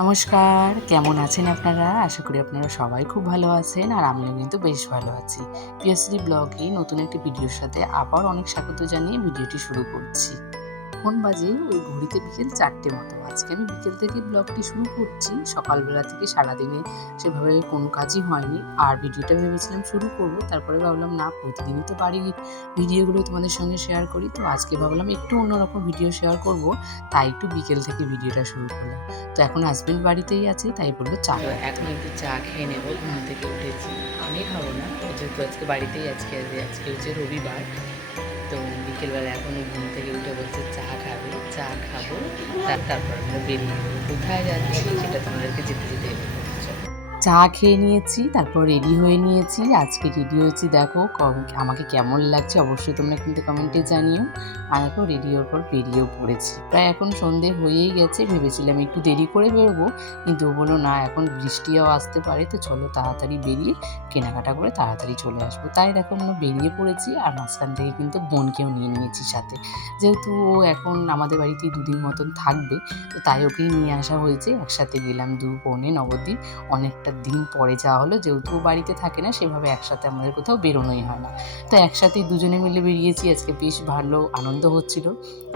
নমস্কার, কেমন আছেন আপনারা? আশা করি আপনারা সবাই খুব ভালো আছেন আর আমিও কিন্তু বেশ ভালো আছি। পিয়াশ্রী ব্লগে নতুন একটি ভিডিওর সাথে আবার অনেক স্বাগত জানিয়ে ভিডিওটি শুরু করছি। এখন বাজে ওই ঘড়িতে বিকেল ৪টে মতো। আজকে আমি বিকেল থেকে ব্লগটি শুরু করছি। সকালবেলা থেকে সারাদিনে সেভাবে কোনো কাজই হয়নি। আর ভিডিওটা ভেবেছিলাম শুরু করব। তারপরে ভাবলাম না, প্রতিদিনই তো বাড়ির ভিডিওগুলো তোমাদের সঙ্গে শেয়ার করি। তো আজকে ভাবলাম একটু অন্যরকম ভিডিও শেয়ার করব। তাই একটু বিকেল থেকে ভিডিওটা শুরু করলাম। তো এখন হাসব্যান্ড বাড়িতেই আছে, তাই বলল চা। তো এখন একটু চা খেয়ে নেব। ঘুম থেকে উঠেছি, আমি খাবো না, যেহেতু আজকে বাড়িতেই আজকে হচ্ছে রবিবার। তো বিকেলবেলা এখনও ঘুম থেকে উঠে বলছে চা খাবে, চা খাবো। তারপর আমরা বেরিয়ে কোথায় যাচ্ছি সেটা তোমাদেরকে যেতে যেতে বলবো। চা খেয়ে নিয়েছি, তারপর রেডি হয়ে নিয়েছি। আজকে রেডি হয়েছি, দেখো আমাকে কেমন লাগছে অবশ্যই তোমরা কিন্তু কমেন্টে জানিও। আর এখন রেডি হওয়ার পর বেরিয়েও পড়েছি। প্রায় এখন সন্ধে হয়েই গেছে। ভেবেছিলাম একটু দেরি করে বেরোবো, কিন্তু ও বললো না, এখন বৃষ্টিও আসতে পারে, তো চলো তাড়াতাড়ি বেরিয়ে কেনাকাটা করে তাড়াতাড়ি চলে আসবো। তাই দেখো আমরা বেরিয়ে পড়েছি। আর মাঝখান থেকে কিন্তু বোনকেও নিয়ে নিয়েছি সাথে, যেহেতু ও এখন আমাদের বাড়িতেই দুদিন মতন থাকবে। তো তাই ওকেই নিয়ে আসা হয়েছে। একসাথে গেলাম দু বোনে নবদ্বীপ। অনেকটা দিন পরে যাওয়া হলো, যেহেতু বাড়িতে থাকে না সেভাবে একসাথে আমাদের কোথাও বেরোনোই হয় না। তো একসাথেই দুজনে মিলে বেরিয়েছি। আজকে বেশ ভালো আনন্দ হচ্ছিল।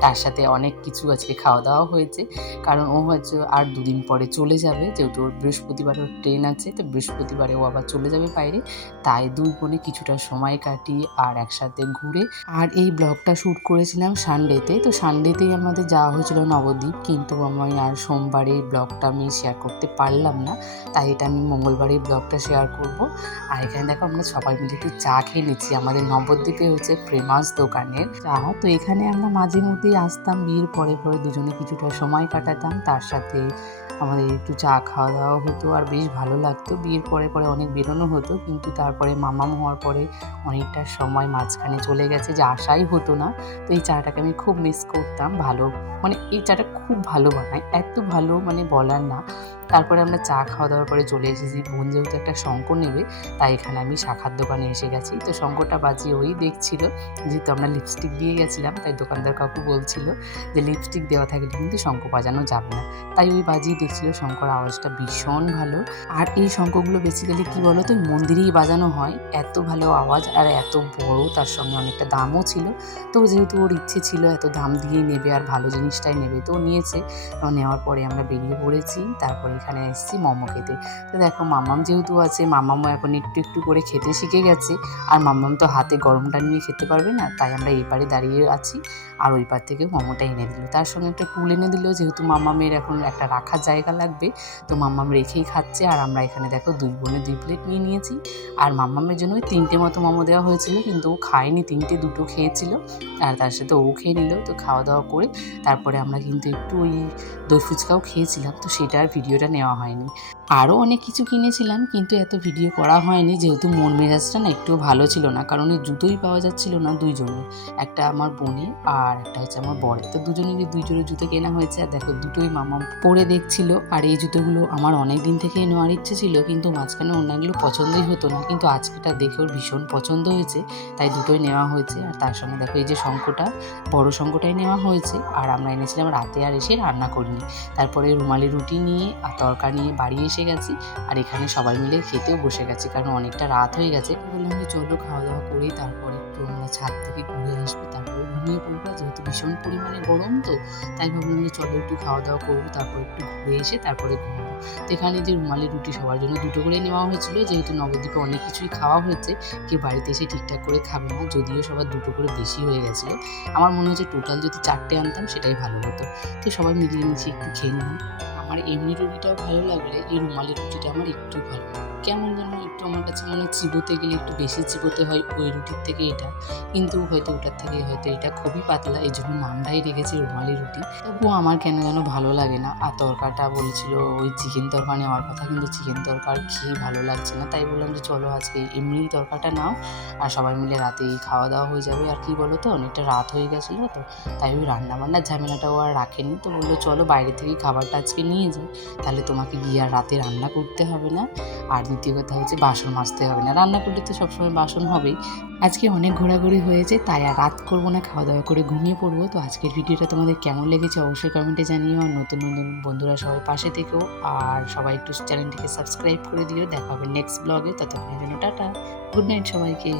তার সাথে অনেক কিছু আজকে খাওয়া দাওয়া হয়েছে, কারণ ও হচ্ছে আর দুদিন পরে চলে যাবে, যেহেতু ওর বৃহস্পতিবার ওর ট্রেন আছে। তো বৃহস্পতিবারে ও আবার চলে যাবে বাইরে। তাই দুই বোনে কিছুটা সময় কাটিয়ে আর একসাথে ঘুরে। আর এই ব্লগটা শ্যুট করেছিলাম সানডেতে। তো সানডেতেই আমাদের যাওয়া হয়েছিল নবদ্বীপ, কিন্তু আমি আর সোমবারে ব্লগটা আমি শেয়ার করতে পারলাম না। তাই এটা আমি মঙ্গলবারের ব্লগটা শেয়ার করব। আর এখানে দেখো আমরা সবাই মিলে একটু চা খেয়ে নিচ্ছি। আমাদের নবদ্বীপে হচ্ছে ফেমাস দোকানের চা। তো এখানে আমরা মাঝে মধ্যেই আসতাম, বিয়ের পরে পরে দুজনে কিছুটা সময় কাটাতাম। তার সাথে আমাদের একটু চা খাওয়া দাওয়া হতো আর বেশ ভালো লাগতো। বিয়ের পরে পরে অনেক বেরোনো হতো, কিন্তু তারপরে মামাম হওয়ার পরে অনেকটা সময় মাঝখানে চলে গেছে যে আসাই হতো না। তো এই চাটাকে আমি খুব মিস করতাম। ভালো, মানে এই চাটা খুব ভালো বানায়, এত ভালো মানে বলার না। তারপরে আমরা চা খাওয়া দাওয়ার পরে চলে এসেছি। বোন যেহেতু একটা শঙ্খ নেবে, তাই এখানে আমি শাখার দোকানে এসে গেছি। তো শঙ্খটা বাজিয়ে ওই দেখছিল, যেহেতু আমরা লিপস্টিক দিয়ে গেছিলাম, তাই দোকানদার কাকু বলছিল যে লিপস্টিক দেওয়া থাকলে কিন্তু শঙ্খ বাজানো যাবে না। তাই ওই বাজিয়ে দেখছিল। শঙ্খর আওয়াজটা ভীষণ ভালো। আর এই শঙ্খগুলো বেসিক্যালি কী বলো তো, মন্দিরেই বাজানো হয়। এত ভালো আওয়াজ আর এত বড়, তার সঙ্গে অনেকটা দামও ছিল। তো যেহেতু ওর ইচ্ছে ছিল এত দাম দিয়েই নেবে আর ভালো জিনিসটাই নেবে, তো নিয়েছে। নেওয়ার পরে আমরা বেরিয়ে পড়েছি। তারপরে এখানে এসেছি মোমো খেতে। তো দেখো মাম্মাম যেহেতু আছে, মাম্মামও এখন একটু একটু করে খেতে শিখে গেছে। আর মাম্মাম তো হাতে গরমটা নিয়ে খেতে পারবে না, তাই আমরা এই পারে দাঁড়িয়ে আছি। আর ওই পার থেকে মোমোটা এনে দিল, তার সঙ্গে একটা টুল এনে দিল, যেহেতু মাম্মামের এখন একটা রাখার জায়গা লাগবে। তো মাম্মাম রেখেই খাচ্ছে। আর আমরা এখানে দেখো দুই বোনে 2 প্লেট নিয়ে নিয়েছি। আর মাম্মামের জন্য ওই 3টে মতো মোমো দেওয়া হয়েছিল, কিন্তু ও খায়নি, 3টে 2টো খেয়েছিল। আর তার সাথে ও খেয়ে নিল। তো খাওয়া দাওয়া করে তারপরে আমরা কিন্তু একটু ওই দই ফুচকাও খেয়েছিলাম। তো সেটার ভিডিওটা নেওয়া হয়নি। আরও অনেক কিছু কিনেছিলাম, কিন্তু এত ভিডিও করা হয়নি, যেহেতু মন মেজাজটা না একটুও ভালো ছিল না। কারণ এই জুতোই পাওয়া যাচ্ছিল না দুইজনের, একটা আমার বোনের আর একটা হচ্ছে আমার বরের। তো দুজনেরই 2 জোড়া জুতো কেনা হয়েছে। আর দেখো দুটোই মামা পরে দেখছিল। আর এই জুতোগুলো আমার অনেক দিন থেকেই নেওয়ার ইচ্ছে ছিল, কিন্তু মাঝখানে অন্যগুলো পছন্দই হতো না, কিন্তু আজকেটা দেখে ওর ভীষণ পছন্দ হয়েছে, তাই দুটোই নেওয়া হয়েছে। আর তার সঙ্গে দেখো এই যে শঙ্খটা, বড় শঙ্খটাই নেওয়া হয়েছে। আর আমরা এনেছিলাম রাতে, আর এসে রান্না করিনি। তারপরে রুমালি রুটি নিয়ে আর তরকারি নিয়ে বাড়ি এসে গেছি। আর এখানে সবাই মিলে খেতেও বসে গেছি, কারণ অনেকটা রাত হয়ে গেছে। বললাম যে চলো খাওয়া দাওয়া করেই তারপরে একটু আমরা ছাদ থেকে ঘুরে আসবো, তারপরে ঘুমিয়ে পড়বো। যেহেতু ভীষণ পরিমাণে গরম, তো তাই ভাবলাম যে চলো একটু খাওয়া দাওয়া করবো, তারপর একটু ঘুরে এসে তারপরে ঘুমাবো। তো এখানে যে রুমালি রুটি সবার জন্য 2টো করে নেওয়া হয়েছিল, যেহেতু নবদ্বীপে অনেক কিছুই খাওয়া হয়েছে, কেউ বাড়িতে এসে ঠিকঠাক করে খাবে না, যদিও সবার 2টো করে বেশি হয়ে গেছিলো। আমার মনে হচ্ছে টোটাল যদি 4টে আনতাম সেটাই ভালো হতো। তো সবাই মিলিয়ে মিশিয়ে একটু খেয়ে নিলাম। আমার এমনি রুটিটাও ভালো লাগলে এই রুমালি রুটিটা আমার একটু ভালো লাগে। কেমন যেন একটু আমার কাছে মনে হয় চিবোতে গেলে একটু বেশি চিবোতে হয় ওই রুটির থেকে এটা, কিন্তু হয়তো ওটার থেকে হয়তো এটা খুবই পাতলা, এই জন্য নামটাই রেখেছি রুমালি রুটি। তবুও আমার কেন যেন ভালো লাগে না। আর তরকাটা বলেছিল ওই চিকেন তরকা নেওয়ার কথা, কিন্তু চিকেন তরকার খেয়ে ভালো লাগছে না। তাই বললাম যে চলো আজকে এমনি তরকাটা নাও, আর সবাই মিলে রাতেই খাওয়া দাওয়া হয়ে যাবে। আর কি বলো তো, অনেকটা রাত হয়ে গেছিলো, তো তাই ওই রান্নাবান্নার ঝামেলাটাও আর রাখেনি। তো বললো চলো বাইরে থেকে খাবারটা আজকে নিয়ে ঘুমিয়ে যায় তাহলে তোমাকে গিয়ে আর রাতে রান্না করতে হবে না। আর দ্বিতীয় কথা হচ্ছে বাসন মাজতে হবে না, রান্না করলে তো সবসময় বাসন হবেই। আজকে অনেক ঘোরাঘুরি হয়েছে তাই আর রাত করবো না, খাওয়া দাওয়া করে ঘুমিয়ে পড়বো। তো আজকের ভিডিওটা তোমাদের কেমন লেগেছে অবশ্যই কমেন্টে জানিও। আর নতুন নতুন বন্ধুরা সবাই পাশে থেকেও, আর সবাই একটু চ্যানেলটিকে সাবস্ক্রাইব করে দিও। দেখা হবে নেক্সট ব্লগে, ততক্ষণের জন্য টাটা, গুড নাইট সবাইকে।